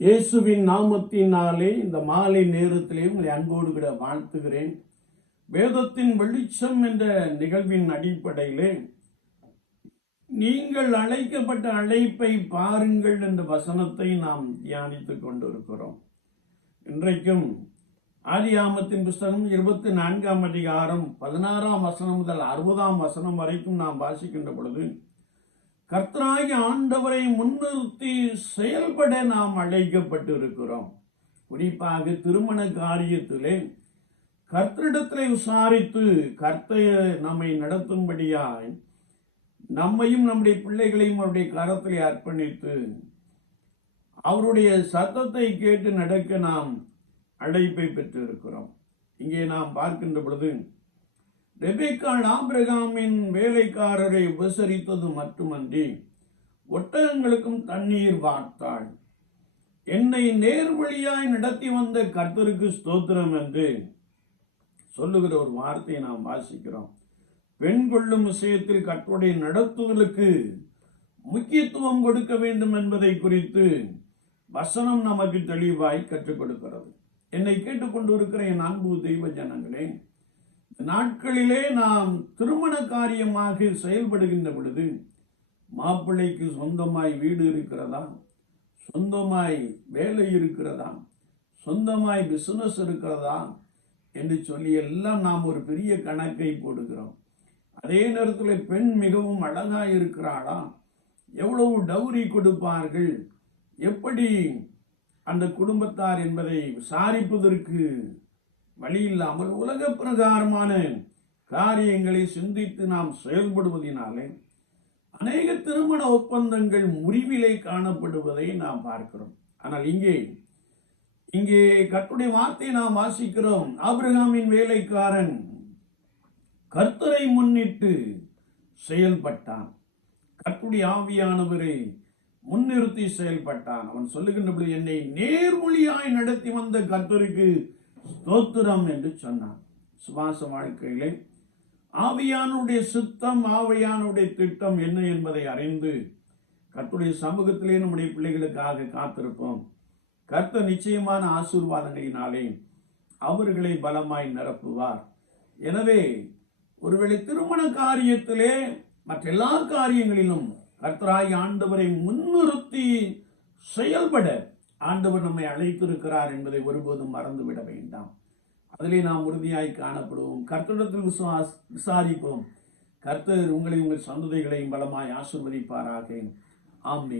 இயேசுவின் நாமத்தினாலே இந்த மாலை நேரத்திலே உங்களை அன்போடு கூட வாழ்த்துகிறேன். வேதத்தின் வெளிச்சம் என்ற நிகழ்வின் அடிப்படையிலே நீங்கள் அழைக்கப்பட்ட அழைப்பை பாருங்கள் என்ற வசனத்தை நாம் தியானித்துக் கொண்டிருக்கிறோம். இன்றைக்கும் ஆதியாமத்தின் புஸ்தகம் இருபத்தி நான்காம் அதிகாரம் பதினாறாம் வசனம் முதல் அறுபதாம் வசனம் வரைக்கும் நாம் வாசிக்கின்ற பொழுது கர்த்தராகி ஆண்டவரை முன்னிறுத்தி செயல்பட நாம் அழைக்கப்பட்டு இருக்கிறோம் குறிப்பாக திருமண காரியத்திலே கர்த்தரிடத்திலே விசாரித்து கர்த்தைய நம்மை நடத்தும்படியாய் நம்மையும் நம்முடைய பிள்ளைகளையும் அவருடைய கரத்தில் அர்ப்பணித்து அவருடைய சத்தத்தை கேட்டு நடக்க நாம் அழைப்பை பெற்று இருக்கிறோம் இங்கே நாம் பார்க்கின்ற பொழுது ரெபேக்காள் ஆபிரகாமின் வேலைக்காரரை உபசரித்தது மட்டுமன்றி ஒட்டகங்களுக்கும் தண்ணீர் வார்த்தாள். என்னை நேர்வழியாய் நடத்தி வந்த கர்த்தருக்கு ஸ்தோத்திரம் என்று சொல்லுகிற ஒரு வார்த்தையை நாம் வாசிக்கிறோம். பெண் கொள்ளும் விஷயத்தில் கற்றுடைய நடத்துதலுக்கு முக்கியத்துவம் கொடுக்க வேண்டும் என்பதை குறித்து வசனம் நமக்கு தெளிவாய் கற்றுக் கொடுக்கிறது. என்னை கேட்டுக்கொண்டு இருக்கிற என் அன்பு தெய்வ ஜனங்களே நாட்களிலே நாம் திருமண காரியமாக செயல்படுகின்ற பொழுது மாப்பிள்ளைக்கு சொந்தமாய் வீடு இருக்கிறதா? சொந்தமாய் வேலை இருக்கிறதா? சொந்தமாய் பிஸ்னஸ் இருக்கிறதா? என்று சொல்லி எல்லாம் நாம் ஒரு பெரிய கணக்கை போடுகிறோம். அதே நேரத்தில் பெண் மிகவும் அழகாக இருக்கிறாளா? எவ்வளவு டவுரி கொடுப்பார்கள்? எப்படி அந்த குடும்பத்தார் என்பதை விசாரிப்பதற்கு வழி இல்லாமல் உலக பிரகாரமான காரியங்களை சிந்தித்து நாம் செயல்படுவதனாலே அநேக திருமண ஒப்பந்தங்கள் முறிவிலே காணப்படுவதை நாம் பார்க்கிறோம். ஆனால் இங்கே இங்கே கட்டுடைய வார்த்தை நாம் வாசிக்கிறோம். ஆபிரகாமின் வேலைக்காரன் கர்த்தரை முன்னிட்டு செயல்பட்டான். கட்டுடைய ஆவியானவரை முன்னிறுத்தி செயல்பட்டான். அவன் சொல்லுகின்ற என்னை நேர்மொழியாய் நடத்தி வந்த கர்த்தருக்கு ஸ்தோத்திரம் என்று சொன்னார் சுவாச வாழ்க்கையிலே ஆவியானுடைய சுத்தம் ஆவியானுடைய திட்டம் என்ன என்பதை அறிந்து கத்துடைய சமூகத்திலே நம்முடைய பிள்ளைகளுக்காக காத்திருப்போம். கர்த்த நிச்சயமான ஆசீர்வாதங்களினாலே அவர்களை பலமாய் நிரப்புவார். எனவே ஒருவேளை திருமண காரியத்திலே மற்ற எல்லா காரியங்களிலும் கர்த்தராய் ஆண்டவரை முன்னிறுத்தி செயல்பட ஆண்டவர் நம்மை அழைத்திருக்கிறார் என்பதை ஒருபோதும் மறந்துவிட வேண்டாம். அதிலே நாம் உறுதியாய் காணப்படுவோம். கர்த்தரிடத்தில் விசுவாஸ் விசாரிப்போம். கர்த்தர் உங்களை உங்கள் சந்ததிகளையும் பலமாய் ஆசிர்வதிப்பாராக. ஆம்